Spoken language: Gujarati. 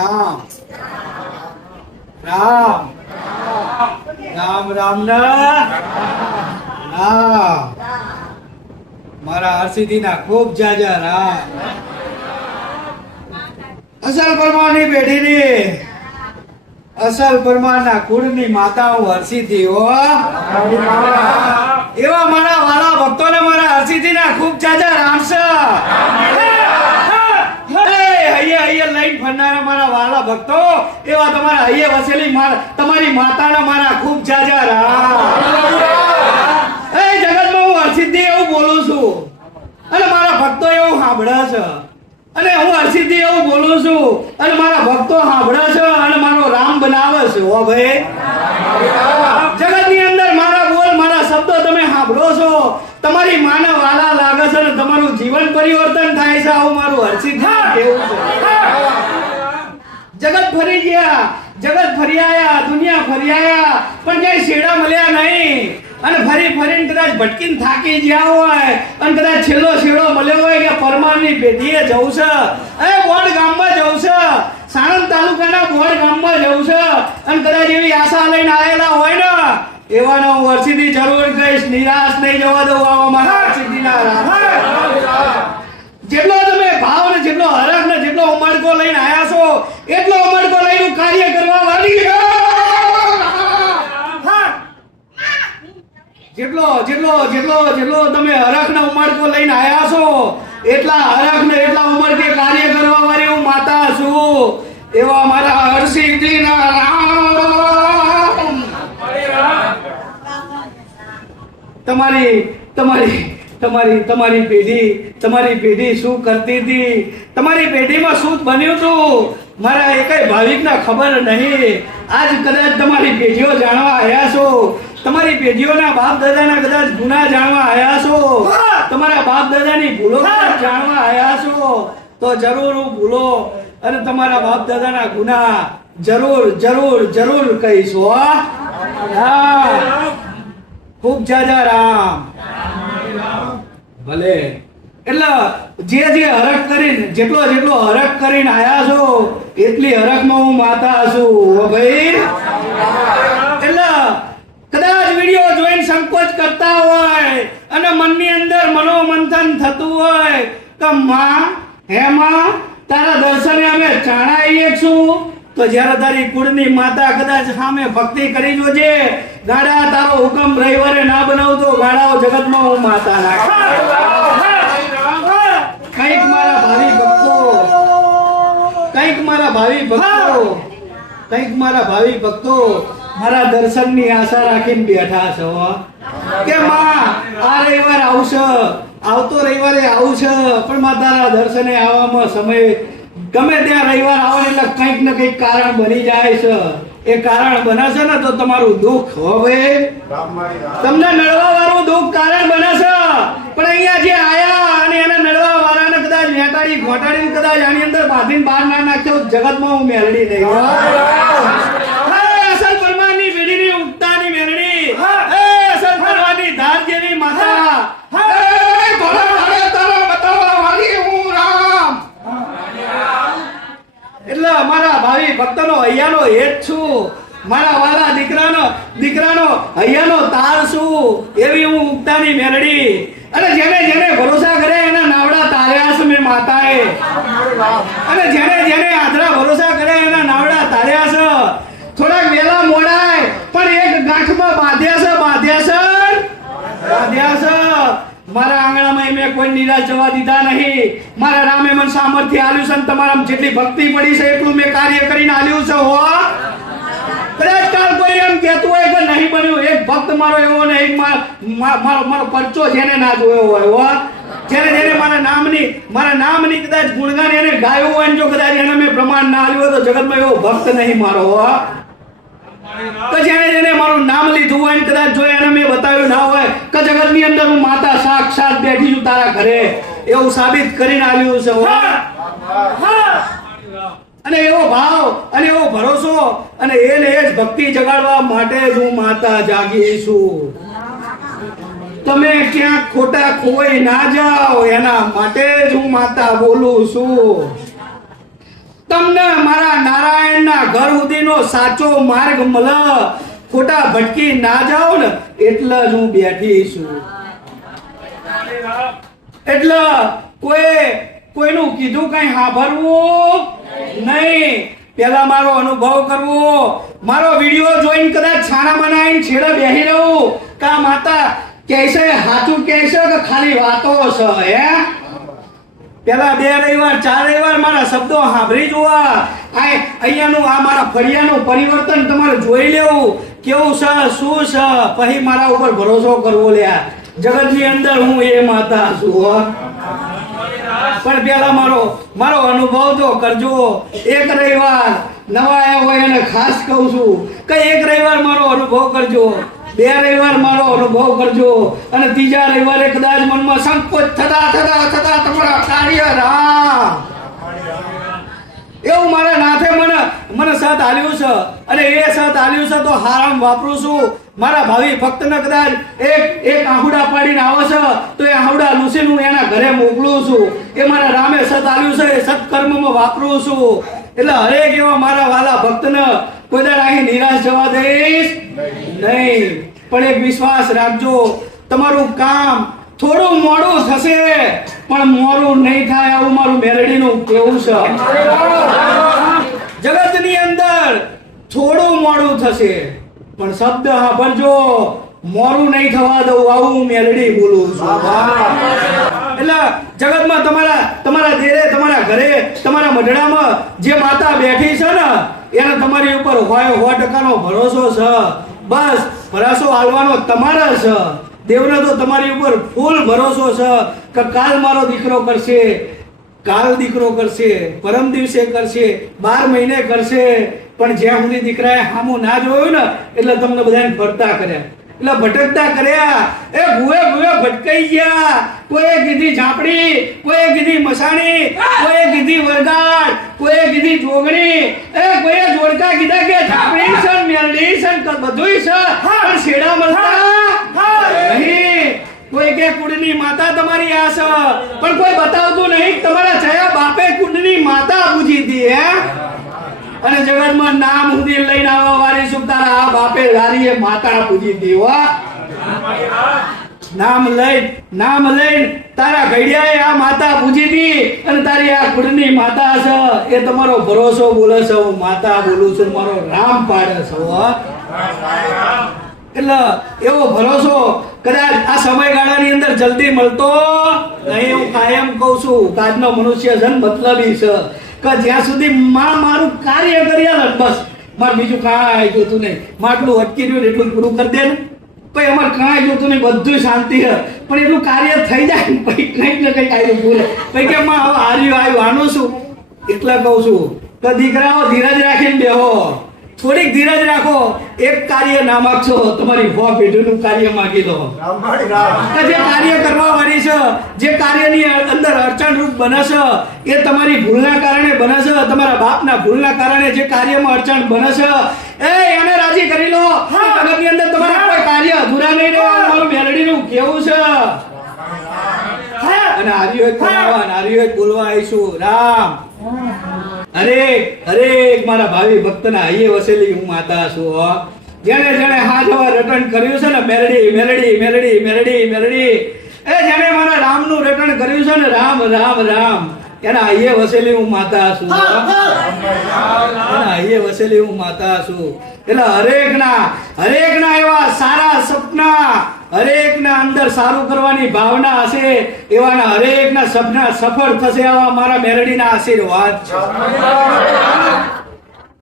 રામ રામ રામ રામ ના રામ મારા હરસિદ્ધિના ખૂબ જાજા રામ અસલ પરમારની પેઢીની અસલ પરમારના કુળની માતા હું હરસિદ્ધિ હો એવા મારા વાલા ભક્તોને મારા હરસિદ્ધિના ખૂબ જાજા રામ છે હૈયે લઈને ફરનારા મારા વાલા ભક્તો એવા તમારા હૈયે વસેલી તમારી માતાના મારા ખૂબ જાજા રામ એ જગતમાં હું હરસિદ્ધિ એવું બોલું છું અને મારા ભક્તો એવું સાંભળે છે અને હું હરસિદ્ધિ એવું બોલું છું અને મારા ભક્તો સાંભળે છે અને મારો રામ બનાવે છે હો ભાઈ જગતની અંદર મારા બોલ મારા શબ્દો તમે સાંભળો છો તમારી માને વાલા લાગે છે અને તમારું જીવન પરિવર્તન થાય છે આવું મારું હરસિદ્ધિ કેવું છે જગત ફરી ગયા જગત ફરી આયા દુનિયા ફરી આયા પણ ક્યાંય શેડા મળ્યા નહીં અને ફરીને કદાચ ભટકીને થાકી ગયા હોય અને કદાચ છેલ્લો શેડો મળ્યો હોય કે પરમારની પેઢીએ જવું છે એ બોડ ગામમાં જવું છે સાણંદ તાલુકાના બોડ ગામમાં જવું છે અને કદાચ એવી આશા લઈને આવેલા હોય ને એવાનો હું હરસિદ્ધિ જરૂર કહીશ નિરાશ નહીં જવા દઉં આવા મારા હરસિદ્ધિના રામ જેટલો તમે ભાવ ને જેટલો હરખ ને જેટલો ઉમળકો લઈને આયા છો એટલો ઉમળકો લઈને કાર્ય કરવા વાળી જેટલો તમે હરખ ને ઉમળકો લઈને આયા છો એટલા હરખ ને એટલા ઉમળકે કાર્ય કરવા વાળી હું માતા છું એવા મારા હરસિદ્ધિના રામ તમારી પેઢી શું કરતી હતી તમારી પેઢીમાં શું બન્યું હતું મારા એકેય ભાવિકને ખબર નહીં આજ કદાચ તમારી પેઢીઓ જાણવા આવ્યા છો તમારી પેઢીઓના બાપ દાદાના કદાચ ગુના જાણવા આવ્યા છો તમારા બાપ દાદાની ભૂલો જાણવા આવ્યા છો તો જરૂર ભૂલો અને તમારા બાપ દાદાના ગુના જરૂર કહીશો હા ખૂબ જાજા રામ ભલે એટલે જે હરખ કરીને જેટલો હરખ કરીને આયા છો એટલી હરખમાં હું માતા છું ભાઈ એટલે કદાચ વિડીયો જોઈને સંકોચ કરતા હોય અને મનની અંદર મનોમંથન થતું હોય કે માં હે માં તારા દર્શને અમે ચાણાઈએ છું તો જ્યારે તારી કુળની માતા કદાચ સામે ભક્તિ કરી જોજે ગાડા તારો હુકમ રવિવારે ના બનાવતો ગાડાઓ જગતમાં હું માતા નાખ કંઈક મારા ભાવિ ભક્તો મારા દર્શનની આશા રાખીને બેઠા છો કે માં આ રવિવાર આવશે આવતો રવિવારે આવશે પણ માં તારા દર્શને આવવામાં સમય ગમે ત્યાં રવિવાર આવે એટલે કંઈક ને કંઈક કારણ બની જાય છે એ કારણ બનશે ને તો તમારું દુઃખ હવે તમને નડવા વાળું દુઃખ કારણ બનશે પણ અહીંયા જે આયા અને એને નડવા વાળાને કદાચ વેટાડી ઘોટાડીને કદાચ આની અંદર બાંધીને બહાર ના નાખ્યો જગતમાં હું મેળડી નહીં અસલ પરમારની પેઢીની ઉગતાની મેળડી અસલ પરમારની ધાર જેવી માતા એટલે અમારા ભાવિ ભક્તનો હૈયાનો હેત છું મારા વાલા દીકરાનો હૈયાનો તાર છું એવી હું ઉગતાની મેલડી અને જેને ભરોસા કરે એના નાવડા તાર્યા છે મેં માતાએ અને જેને આદરા ભરોસા કરે એના નાવડા તાર્યા છે થોડાક વેલા મોડાય પણ એક ગાંઠમાં બાંધ્યા છે મારા આંગણામાં મેં કોઈ નિરાશ જવા દીધા નહીં મારા રામે મને સામર્થ્ય આલ્યું છે તમારા જેટલી ભક્તિ પડી છે એટલું મેં કાર્ય કરીને આલ્યું છે હો કદાચ કાલ કોઈ એમ કહેતું હોય કે નહીં બન્યું એક ભક્ત મારો એવો ને એક મારો પરચો જેને ના જોયો હોય હો જેને મારા નામની કદાચ ગુણગાન એને ગાયું હોય જો કદાચ એને મેં પ્રમાણ ના આલ્યું હોય તો જગતમાં એવો ભક્ત નહીં મારો હો તો જેને મારું નામ લીધું હોય કદાચ જો એને મેં બતાવ્યું ના હોય કે જગતની અંદર હું માતા સાક્ષાત બેઠી છું તારા ઘરે એવું સાબિત કરીને આવ્યું છે અને એવો ભાવ અને એવો ભરોસો અને એને જ ભક્તિ જગાડવા માટે જ હું માતા જાગી છું તમે ક્યાંક ખોટા ખોઈ ના જાઓ એના માટે જ હું માતા બોલું છું તમને મારા ઘર સુધીનો સાચો માર્ગ મળે, ખોટા ભટકી ના જાવ ને એટલે જ હું બેઠી છું. એટલે કોઈનું કીધું કઈ સાંભળવું નહીં. પેલા મારો અનુભવ કરવો, મારો વિડીયો જોઈને કદાચ છાણા માના આવીને છેડે બેસી રહું કા માતા કહેશે સાચું કહેશે કે ખાલી વાતો છે. હે પેલા 2 રવિવાર 4 રવિવાર મારા શબ્દો સાંભળી જોવા. અહીંયાનું આ મારા ફળિયાનું પરિવર્તન તમારે જોઈ લેવું કેવું છે શું છે, પછી મારા ઉપર ભરોસો કરવો. લ્યા જગતની અંદર હું એ માતા છું. પણ પેલા મારો અનુભવ તો કરજો. એક રવિવાર નવા આવ્યા હોય અને ખાસ કહું છું કે એક રવિવાર મારો અનુભવ કરજો, 2 રવિવાર મારો અનુભવ કરજો, અને 3જા રવિવારે કદાચ મનમાં સંકોચ થતા તમારા કાર્ય રામ એવું મારા નાથે મને સાથ આલ્યું છે, અને એ સાથ આલ્યું છે તો હારામ વાપરું છું. મારા ભાવિ ભક્તને કદાચ એક આહુડા પાડીને આવે છે તો એ આહુડા લૂસીને હું એના ઘરે મોકલું છું. એ મારા રામે સત આલ્યું છે, એ સત્કર્મમાં વાપરું છું. એટલે હરેક એવા મારા વાલા ભક્તને કોઈ દર અહીં નિરાશ જવા દઈશ નહીં. પણ એક વિશ્વાસ રાખજો, તમારું કામ થોડું મોડું થશે પણ મોડું નહીં થાય, આવું મારું મેલડીનું કેવું છે. જગતની અંદર થોડું મોડું થશે પણ શબ્દ સાંભળજો, મોડું નહીં થવા દઉં, આવું હું મેલડી બોલું છું. એટલે જગતમાં તમારા દેરે, તમારા ઘરે, તમારા મઢડામાં જે માતા બેઠી છે ને એને તમારી ઉપર 100% ભરોસો છે. બસ ભરોસો આલવાનો તમારે છે. દેવને તો તમારી ઉપર ફૂલ ભરોસો છે કે કાલ મારો દીકરો કરશે, પરમ દિવસે કરશે, 12 મહિને કરશે. પણ જ્યાં સુધી દીકરાએ સામું ના જોયું ને એટલે તમને બધાને ફરતા કર્યા, એટલે ભટકતા કર્યા. એ ભૂએ ભટકાઈ ગયા. કોઈએ કીધી ઝાપડી, કોઈએ કીધી મસાણી, કોઈએ કીધી વરગાડ, કોઈએ કીધી જોગણી, કોઈએ જોડકા કીધા કે ઝાપડી છે, મેલડી છે, બધુંય છે, પણ શેડા મળતા નહીં. કોઈ કે કુંડની માતા તમારી આ છે, પણ કોઈ બતાવતું નહીં તમારા છયા બાપે કુંડની માતા પૂજી હતી. હે અને જગતમાં નામ સુધી લઈને આવવા વાળી શું તારા આ બાપે વારીએ માતા પૂજી હતી. નામ લઈને તારા ઘડિયાએ આ માતા પૂજી હતી, અને તારી આ કુળની માતા છે એ તમારો ભરોસો બોલે છે. હું માતા બોલું છું, મારો રામ પાડે છે. એટલે એવો ભરોસો કદાચ આ સમયગાળાની અંદર જલ્દી મળતો નહીં. હું કાયમ કહું છું કે આજનો મનુષ્ય જન મતલબી છે કે જ્યાં સુધી મારું કાર્ય કર્યા બસ મારે બીજું કાંઈ જોતું નહીં. માટલું અટકી રહ્યું એટલું પૂરું કરી દે ને, પછી અમારે કાંઈ જોતું નહીં, બધું શાંતિ છે. પણ એટલું કાર્ય થઈ જાય ને પછી કંઈક ને કંઈક આવ્યું પૂરે, પછી કે માં હવે આવ્યું આનું શું. એટલે કહું છું કે દીકરાઓ ધીરજ રાખીને બેહો, થોડીક ધીરજ રાખો. એક કાર્ય ના માગશો, તમારી 100 પેઢીનું કાર્ય માગી લો. જે કાર્ય કરવા વાળી છે, જે કાર્યની અંદર અડચણરૂપ બને છે એ તમારી ભૂલના કારણે બને છે, તમારા બાપના ભૂલના કારણે જે કાર્યમાં અડચણ બને છે એને રાજી કરી લો. જગતની અંદર તમારા કોઈ કાર્ય અધૂરા નહીં રહે. મારું મેલડીનું કેવું છે. અને આર્યો બોલવા આવીશું રામ. હરેક મારા ભાવિ ભક્તના હૈયે વસેલી હું માતા છું. જેને હા જવા રટણ કર્યું છે ને મેલડી, એ જેને મારા રામનું રટણ કર્યું છે ને રામ એના હૈયે વસેલી હું માતા છું. એના હૈયે વસેલી હું માતા છું. એટલે હરેકના એવા સારા સપના, હરેકના અંદર સારું કરવાની ભાવના હશે એવાના હરેકના સપના સફળ થશે. આવા મારા મેલડીના આશીર્વાદ છે.